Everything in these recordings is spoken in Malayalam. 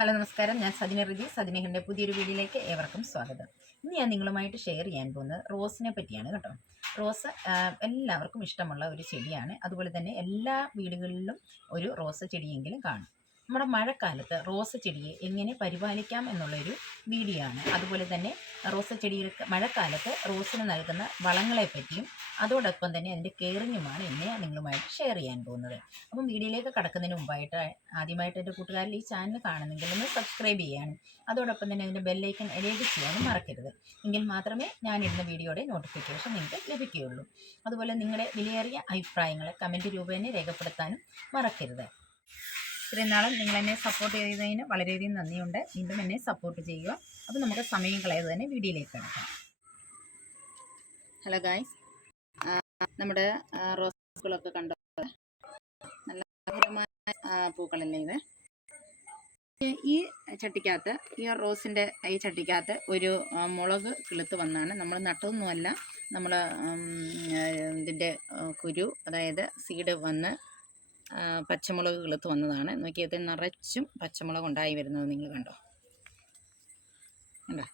ഹലോ നമസ്കാരം. ഞാൻ സദിന റിജി. സദിനഹിന്റെ പുതിയൊരു വീഡിയോയിലേക്ക് ഏവർക്കും സ്വാഗതം. ഇന്ന് ഞാൻ നിങ്ങളുമായിട്ട് ഷെയർ ചെയ്യാൻ പോകുന്നത് റോസിനെ പറ്റിയാണ് കേട്ടോ. റോസ് എല്ലാവർക്കും ഇഷ്ടമുള്ള ഒരു ചെടിയാണ്. അതുപോലെ തന്നെ എല്ലാ വീടുകളിലും ഒരു റോസ് ചെടിയെങ്കിലും കാണും. നമ്മുടെ മഴക്കാലത്ത് റോസ് ചെടിയെ എങ്ങനെ പരിപാലിക്കാം എന്നുള്ളൊരു വീഡിയോ ആണ് അതുപോലെ തന്നെ റോസ് ചെടിയിൽ മഴക്കാലത്ത് റോസിന് നൽകുന്ന വളങ്ങളെ പറ്റിയും അതോടൊപ്പം തന്നെ അതിന്റെ കെയറിങ്ങുമാണ് ഞാൻ നിങ്ങളുമായിട്ട് ഷെയർ ചെയ്യാൻ പോകുന്നത്. അപ്പം വീഡിയോയിലേക്ക് കടക്കുന്നതിന് മുമ്പായിട്ട് ആദ്യമായിട്ട് എന്റെ കൂട്ടുകാരിൽ ഈ ചാനൽ കാണുന്നെങ്കിൽ ഒന്ന് സബ്സ്ക്രൈബ് ചെയ്യാനും അതോടൊപ്പം തന്നെ അതിന്റെ ബെല്ലൈക്കൺ എനേബിൾ ചെയ്യാനും മറക്കരുത്. എങ്കിൽ മാത്രമേ ഞാൻ ഇടുന്ന വീഡിയോയുടെ നോട്ടിഫിക്കേഷൻ നിങ്ങൾക്ക് ലഭിക്കുകയുള്ളൂ. അതുപോലെ നിങ്ങളുടെ വിലയേറിയ അഭിപ്രായങ്ങൾ കമന്റ് രൂപേണ രേഖപ്പെടുത്താനും മറക്കരുത്. ഇത്രയും നാളും നിങ്ങൾ എന്നെ സപ്പോർട്ട് ചെയ്തതിന് വളരെയധികം നന്ദിയുണ്ട്. വീണ്ടും എന്നെ സപ്പോർട്ട് ചെയ്യുക. അപ്പോൾ നമുക്ക് സമയം കളയാതെ തന്നെ വീഡിയോയിലേക്ക് കിടക്കാം. ഹലോ ഗായ്സ് നമ്മുടെ റോസുകളൊക്കെ കണ്ടോ? നല്ല മനോഹരമായ പൂക്കളല്ലേ ഇത്? ഈ- ചട്ടിക്കകത്ത് ഈ റോസിന്റെ ഈ ചട്ടിക്കകത്ത് ഒരു മുളക് കിളുത്ത് വന്നാണ്. നമ്മൾ നട്ടതൊന്നുമല്ല. നമ്മൾ ഇതിന്റെ കുരു അതായത് സീഡ് വന്ന് പച്ചമുളക് കിളുത്ത് വന്നതാണ്. നോക്കിയത് നിറച്ചും പച്ചമുളക് ഉണ്ടായി വരുന്നത് നിങ്ങൾ കണ്ടോ? കണ്ടോ?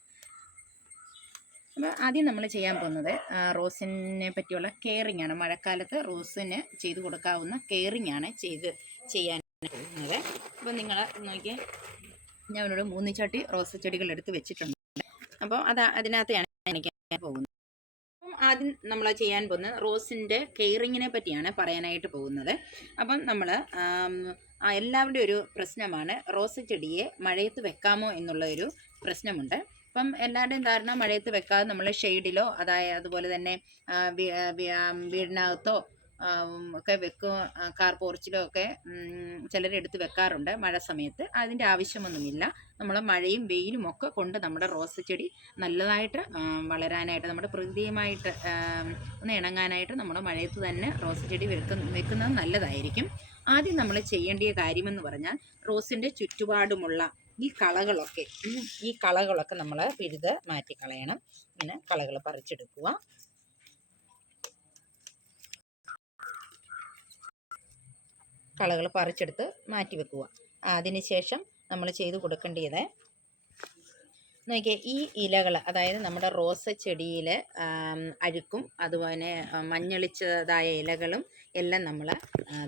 അപ്പോൾ ആദ്യം നമ്മൾ ചെയ്യാൻ പോകുന്നത് റോസിനെ പറ്റിയുള്ള കെയറിങ് ആണ്. മഴക്കാലത്ത് റോസിന് ചെയ്ത് കൊടുക്കാവുന്ന കെയറിങ് ആണ് ചെയ്ത് ചെയ്യാൻ പോകുന്നത്. അപ്പോൾ നിങ്ങൾ നോക്കി ഞാൻ ഇവിടെ മൂന്ന് ചട്ടി റോസ് ചെടികൾ എടുത്ത് വെച്ചിട്ടുണ്ട്. അപ്പോൾ അത് അതിനകത്തെയാണ് എനിക്ക് പോകുന്നത്. ആദ്യം നമ്മൾ ചെയ്യാൻ പോകുന്നത് റോസിന്റെ കെയറിങ്ങിനെ പറ്റിയാണ് പറയാനായിട്ട് പോകുന്നത്. അപ്പം നമ്മൾ എല്ലാവരുടെ ഒരു പ്രശ്നമാണ് റോസ് ചെടിയെ മഴയത്ത് വെക്കാമോ എന്നുള്ള ഒരു പ്രശ്നമുണ്ട്. അപ്പം എല്ലാവരുടെയും ധാരണ മഴയത്ത് വെക്കാതെ നമ്മൾ ഷെയ്ഡിലോ അതായത് അതുപോലെ തന്നെ വീടിനകത്തോ ഒക്കെ വെക്കും കാർ പോർച്ചിലോ ഒക്കെ ചിലരെടുത്ത് വെക്കാറുണ്ട് മഴ സമയത്ത്. അതിന്റെ ആവശ്യമൊന്നുമില്ല. നമ്മൾ മഴയും വെയിലും ഒക്കെ കൊണ്ട് നമ്മുടെ റോസ് ചെടി നല്ലതായിട്ട് വളരാനായിട്ട് നമ്മുടെ പ്രകൃതിയുമായിട്ട് ഒന്ന് ഇണങ്ങാനായിട്ട് നമ്മുടെ മഴയത്ത് തന്നെ റോസ് ചെടി വെക്കുന്ന വെക്കുന്നത് നല്ലതായിരിക്കും. ആദ്യം നമ്മൾ ചെയ്യേണ്ടിയ കാര്യമെന്ന് പറഞ്ഞാൽ റോസിന്റെ ചുറ്റുപാടുമുള്ള ഈ കളകളൊക്കെ ഈ കളകളൊക്കെ നമ്മൾ പിഴുത് മാറ്റിക്കളയണം. ഇങ്ങനെ കളകൾ പറിച്ചെടുക്കുക. കളകൾ പറിച്ചെടുത്ത് മാറ്റി വെക്കുക. അതിനുശേഷം നമ്മൾ ചെയ്ത് കൊടുക്കേണ്ടത് നോക്കിയേ ഈ ഇലകൾ അതായത് നമ്മുടെ റോസ് ചെടിയിൽ അഴുക്കും അതുപോലെ മഞ്ഞളിച്ചതായ ഇലകളും എല്ലാം നമ്മൾ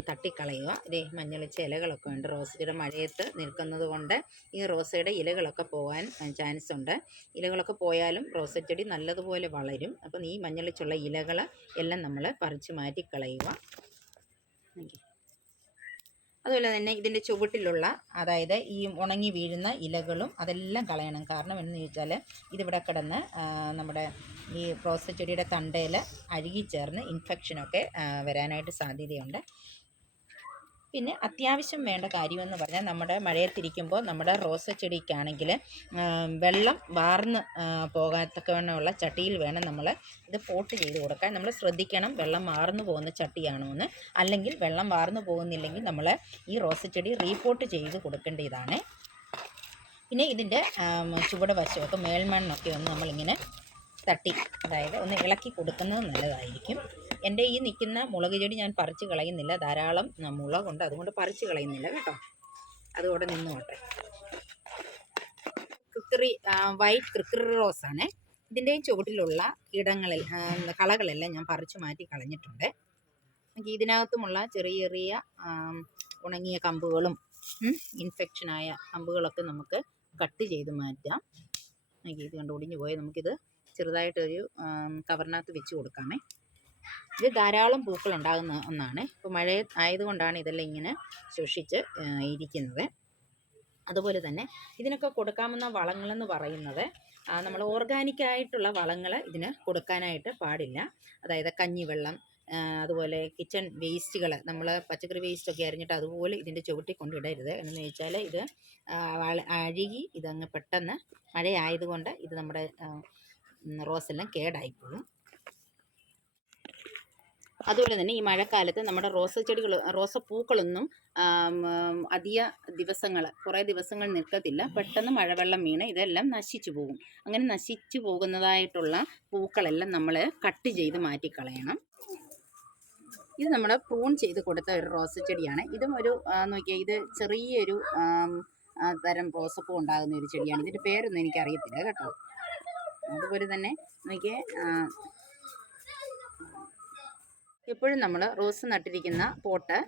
തട്ടിക്കളയുക. ഇതേ മഞ്ഞളിച്ച ഇലകളൊക്കെ ഉണ്ട്. റോസയുടെ മഴയത്ത് നിൽക്കുന്നത് കൊണ്ട് ഈ റോസയുടെ ഇലകളൊക്കെ പോകാൻ ചാൻസ് ഉണ്ട്. ഇലകളൊക്കെ പോയാലും റോസ ചെടി നല്ലതുപോലെ വളരും. അപ്പം ഈ മഞ്ഞളിച്ചുള്ള ഇലകൾ എല്ലാം നമ്മൾ പറിച്ച് മാറ്റിക്കളയുക. അതുപോലെ തന്നെ ഇതിന്റെ ചുവട്ടിലുള്ള അതായത് ഈ ഉണങ്ങി വീഴുന്ന ഇലകളും അതെല്ലാം കളയണം. കാരണം എന്ന് ചോദിച്ചാൽ ഇതിവിടെ കിടന്ന് നമ്മുടെ ഈ റോസ ചെടിയുടെ തണ്ടയിൽ അഴുകിച്ചേർന്ന് ഇൻഫെക്ഷനൊക്കെ വരാനായിട്ട് സാധ്യതയുണ്ട്. പിന്നെ അത്യാവശ്യം വേണ്ട കാര്യമെന്ന് പറഞ്ഞാൽ നമ്മുടെ മഴയത്തിരിക്കുമ്പോൾ നമ്മുടെ റോസ ചെടിക്കാണെങ്കിൽ വെള്ളം വാർന്ന് പോകാത്തക്കവണ്ണമുള്ള ചട്ടിയിൽ വേണം നമ്മൾ ഇത് പോട്ട് ചെയ്ത് കൊടുക്കാൻ. നമ്മൾ ശ്രദ്ധിക്കണം വെള്ളം വാർന്നു പോകുന്ന ചട്ടിയാണോ എന്ന്. അല്ലെങ്കിൽ വെള്ളം വാർന്നു പോകുന്നില്ലെങ്കിൽ നമ്മൾ ഈ റോസ ചെടി റീപോട്ട് ചെയ്ത് കൊടുക്കേണ്ടതാണ്. പിന്നെ ഇതിന്റെ ചുവട് വശമൊക്കെ മേൽമണ്ണൊക്കെ ഒന്ന് നമ്മളിങ്ങനെ തട്ടി അതായത് ഒന്ന് ഇളക്കി കൊടുക്കുന്നത് നല്ലതായിരിക്കും. എന്റെ ഈ നിൽക്കുന്ന മുളക് ചെടി ഞാൻ പറിച്ച് കളയുന്നില്ല. ധാരാളം മുളകുണ്ട്. അതുകൊണ്ട് പറിച്ച് കളയുന്നില്ല കേട്ടോ. അതോടെ നിന്നോട്ടെ ക്രിക്കറി വൈറ്റ് ക്രിക്കറി റോസാണ് ഇതിന്റെയും ചുവട്ടിലുള്ള ഇടങ്ങളിൽ കളകളെല്ലാം ഞാൻ പറിച്ച് മാറ്റി കളഞ്ഞിട്ടുണ്ട്. നമുക്ക് ഇതിനകത്തുമുള്ള ചെറിയ ചെറിയ ഉണങ്ങിയ കമ്പുകളും ഇൻഫെക്ഷനായ കമ്പുകളൊക്കെ നമുക്ക് കട്ട് ചെയ്ത് മാറ്റാം. ഇത് കണ്ട് ഒടിഞ്ഞു പോയാൽ നമുക്കിത് ചെറുതായിട്ടൊരു കവറിനകത്ത് വെച്ച് കൊടുക്കാമേ. ഇത് ധാരാളം പൂക്കൾ ഉണ്ടാകുന്ന ഒന്നാണ്. ഇപ്പോൾ മഴ ആയതുകൊണ്ടാണ് ഇതെല്ലാം ഇങ്ങനെ സൂക്ഷിച്ച് ഇരിക്കുന്നത്. അതുപോലെ തന്നെ ഇതിനൊക്കെ കൊടുക്കാവുന്ന വളങ്ങളെന്ന് പറയുന്നത് നമ്മൾ ഓർഗാനിക്കായിട്ടുള്ള വളങ്ങൾ ഇതിന് കൊടുക്കാനായിട്ട് പാടില്ല. അതായത് കഞ്ഞിവെള്ളം അതുപോലെ കിച്ചൺ വേസ്റ്റുകൾ നമ്മൾ പച്ചക്കറി വേസ്റ്റൊക്കെ അരിഞ്ഞിട്ട് അതുപോലെ ഇതിന്റെ ചുവട്ടി കൊണ്ടിടരുത്. എന്ന് വെച്ചാൽ ഇത് അഴുകി ഇതങ്ങ് പെട്ടെന്ന് മഴയായതുകൊണ്ട് ഇത് നമ്മുടെ റോസെല്ലാം കേടായിപ്പോകും. അതുപോലെ തന്നെ ഈ മഴക്കാലത്ത് നമ്മുടെ റോസ ചെടികൾ റോസ പൂക്കളൊന്നും അധിക ദിവസങ്ങൾ കുറേ ദിവസങ്ങൾ നിൽക്കത്തില്ല. പെട്ടെന്ന് മഴവെള്ളം വീണ് ഇതെല്ലാം നശിച്ചു പോകും. അങ്ങനെ നശിച്ചു പോകുന്നതായിട്ടുള്ള പൂക്കളെല്ലാം നമ്മൾ കട്ട് ചെയ്ത് മാറ്റിക്കളയണം. ഇത് നമ്മൾ പ്രൂൺ ചെയ്ത് കൊടുത്ത ഒരു റോസ് ചെടിയാണ് ഇതും ഒരു നോക്കിയാൽ ഇത് ചെറിയൊരു തരം റോസപ്പൂ ഉണ്ടാകുന്ന ഒരു ചെടിയാണ്. ഇതിന്റെ പേരൊന്നും എനിക്കറിയത്തില്ല കേട്ടോ. അതുപോലെ തന്നെ നോക്കിയേ എപ്പോഴും നമ്മൾ റോസ് നട്ടിരിക്കുന്ന പോട്ട്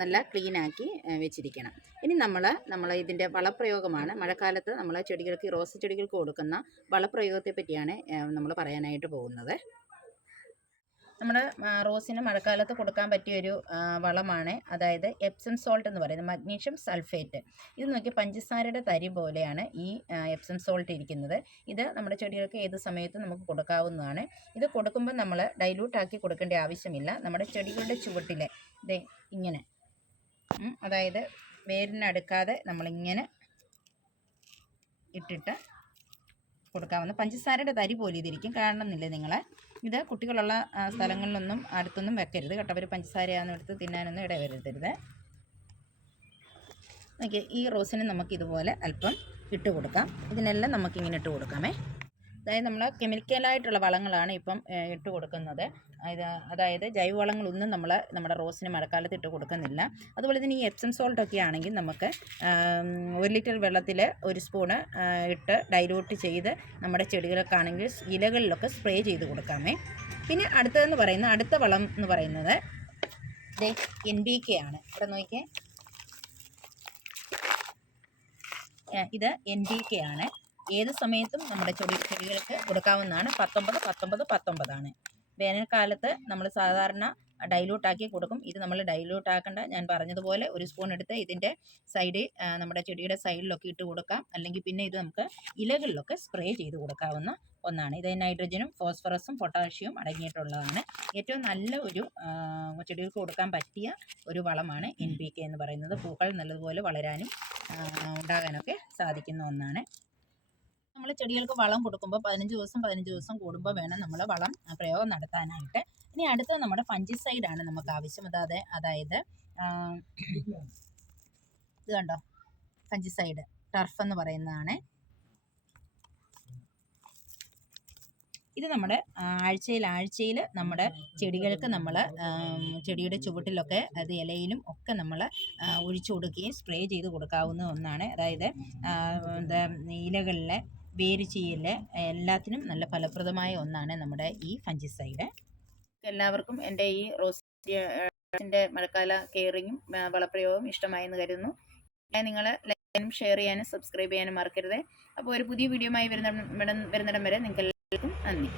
നല്ല ക്ലീനാക്കി വെച്ചിരിക്കണം. ഇനി നമ്മൾ നമ്മൾ ഇതിന്റെ വളപ്രയോഗമാണ്. മഴക്കാലത്ത് നമ്മൾ ചെടികൾക്ക് റോസ് ചെടികൾക്ക് കൊടുക്കുന്ന വളപ്രയോഗത്തെ പറ്റിയാണ് നമ്മൾ പറയാനായിട്ട് പോകുന്നത്. നമ്മൾ റോസിന് മഴക്കാലത്ത് കൊടുക്കാൻ പറ്റിയ ഒരു വളമാണ്. അതായത് എപ്സം സോൾട്ട് എന്ന് പറയുന്നത്. Magnesium sulphate. ഇത് നോക്കി പഞ്ചസാരയുടെ തരി പോലെയാണ് ഈ എപ്സം സോൾട്ട് ഇരിക്കുന്നത്. ഇത് നമ്മുടെ ചെടികൾക്ക് ഏത് സമയത്തും നമുക്ക് കൊടുക്കാവുന്നതാണ്. ഇത് കൊടുക്കുമ്പോൾ നമ്മൾ ഡൈലൂട്ട് ആക്കി കൊടുക്കേണ്ട ആവശ്യമില്ല. നമ്മുടെ ചെടികളുടെ ചുവട്ടിലെ ഇതേ ഇങ്ങനെ. അതായത് വേരിനടുക്കാതെ നമ്മളിങ്ങനെ ഇട്ടിട്ട് കൊടുക്കാവുന്ന പഞ്ചസാരയുടെ തരി പോലെ ഇതിരിക്കും. കാണുന്നില്ലേ നിങ്ങളെ? ഇത് കുട്ടികളുള്ള സ്ഥലങ്ങളിലൊന്നും അടുത്തൊന്നും വെക്കരുത് കേട്ടോ. അവർ പഞ്ചസാരയാണെന്ന് എടുത്ത് തിന്നാനൊന്നും ഇടവരുത്തരുത് നോക്കിയാൽ ഈ റോസിന് നമുക്ക് ഇതുപോലെ അല്പം ഇട്ട് കൊടുക്കാം. ഇതിനെല്ലാം നമുക്കിങ്ങനെ ഇട്ട് കൊടുക്കാമേ. അതായത് നമ്മൾ കെമിക്കലായിട്ടുള്ള വളങ്ങളാണ് ഇപ്പം ഇട്ട് കൊടുക്കുന്നത്. ഇത് അതായത് ജൈവവളങ്ങളൊന്നും നമ്മൾ നമ്മുടെ റോസിന് മഴക്കാലത്ത് ഇട്ട് കൊടുക്കുന്നില്ല. അതുപോലെ തന്നെ ഈ എപ്സം സോൾട്ട് ഒക്കെ ആണെങ്കിൽ നമുക്ക് ഒരു ലിറ്റർ വെള്ളത്തിൽ ഒരു സ്പൂണ് ഇട്ട് ഡൈലൂട്ട് ചെയ്ത് നമ്മുടെ ചെടികൾക്കാണെങ്കിൽ ഇലകളിലൊക്കെ സ്പ്രേ ചെയ്ത് കൊടുക്കാമേ. പിന്നെ അടുത്തതെന്ന് പറയുന്ന അടുത്ത വളം എന്ന് പറയുന്നത് എൻ ബി കെ ആണ്. ഇവിടെ നോക്കിയേ. ഇത് എൻ ബി കെ ആണ്. ഏത് സമയത്തും നമ്മുടെ ചെടി ചെടികൾക്ക് കൊടുക്കാവുന്നതാണ്. പത്തൊമ്പത് പത്തൊമ്പത് പത്തൊമ്പതാണ്. വേനൽക്കാലത്ത് നമ്മൾ സാധാരണ ഡൈലൂട്ട് ആക്കി കൊടുക്കും. ഇത് നമ്മൾ ഡൈലൂട്ട് ആക്കേണ്ട ഞാൻ പറഞ്ഞതുപോലെ ഒരു സ്പൂൺ എടുത്ത് ഇതിന്റെ സൈഡിൽ നമ്മുടെ ചെടിയുടെ സൈഡിലൊക്കെ ഇട്ട് കൊടുക്കാം. അല്ലെങ്കിൽ പിന്നെ ഇത് നമുക്ക് ഇലകളിലൊക്കെ സ്പ്രേ ചെയ്ത് കൊടുക്കാവുന്ന ഒന്നാണ്. ഇത് നൈട്രജനും ഫോസ്ഫറസും പൊട്ടാഷ്യവും അടങ്ങിയിട്ടുള്ളതാണ്. ഏറ്റവും നല്ല ഒരു ചെടികൾക്ക് കൊടുക്കാൻ പറ്റിയ ഒരു വളമാണ് എൻ എന്ന് പറയുന്നത്. പൂക്കൾ നല്ലതുപോലെ വളരാനും ഉണ്ടാകാനൊക്കെ സാധിക്കുന്ന ഒന്നാണ്. നമ്മൾ ചെടികൾക്ക് വളം കൊടുക്കുമ്പോൾ പതിനഞ്ച് ദിവസം പതിനഞ്ച് ദിവസം കൂടുമ്പോൾ വേണം നമ്മൾ വളം പ്രയോഗം നടത്താനായിട്ട്. ഇനി അടുത്തത് നമ്മുടെ ഫഞ്ചിസൈഡ് ആണ് നമുക്ക് ആവശ്യം. അതായത് അതായത് ഇത് കണ്ടോ? ഫഞ്ചിസൈഡ് ടർഫ് എന്ന് പറയുന്നതാണ്. ഇത് നമ്മുടെ ആഴ്ചയിൽ ആഴ്ചയിൽ നമ്മുടെ ചെടികൾക്ക് നമ്മൾ ചെടിയുടെ ചുവട്ടിലൊക്കെ അത് ഇലയിലും ഒക്കെ നമ്മൾ ഒഴിച്ചു കൊടുക്കുകയും സ്പ്രേ ചെയ്ത് കൊടുക്കാവുന്ന ഒന്നാണ്. അതായത് ഇലകളിലെ വേര് ചെയ്യൽ എല്ലാത്തിനും നല്ല ഫലപ്രദമായ ഒന്നാണ് നമ്മുടെ ഈ ഫഞ്ചിസൈഡ് എല്ലാവർക്കും എന്റെ ഈ റോസിന്റെ മഴക്കാല കെയറിങ്ങും വളപ്രയോഗവും ഇഷ്ടമായെന്ന് കരുതുന്നു. ഞാൻ നിങ്ങൾ ലൈക്കും ഷെയർ ചെയ്യാനും സബ്സ്ക്രൈബ് ചെയ്യാനും മറക്കരുത്. അപ്പോൾ ഒരു പുതിയ വീഡിയോയുമായി വരുന്ന വരുന്നിടം വരെ നിങ്ങൾക്ക് എല്ലാവർക്കും നന്ദി.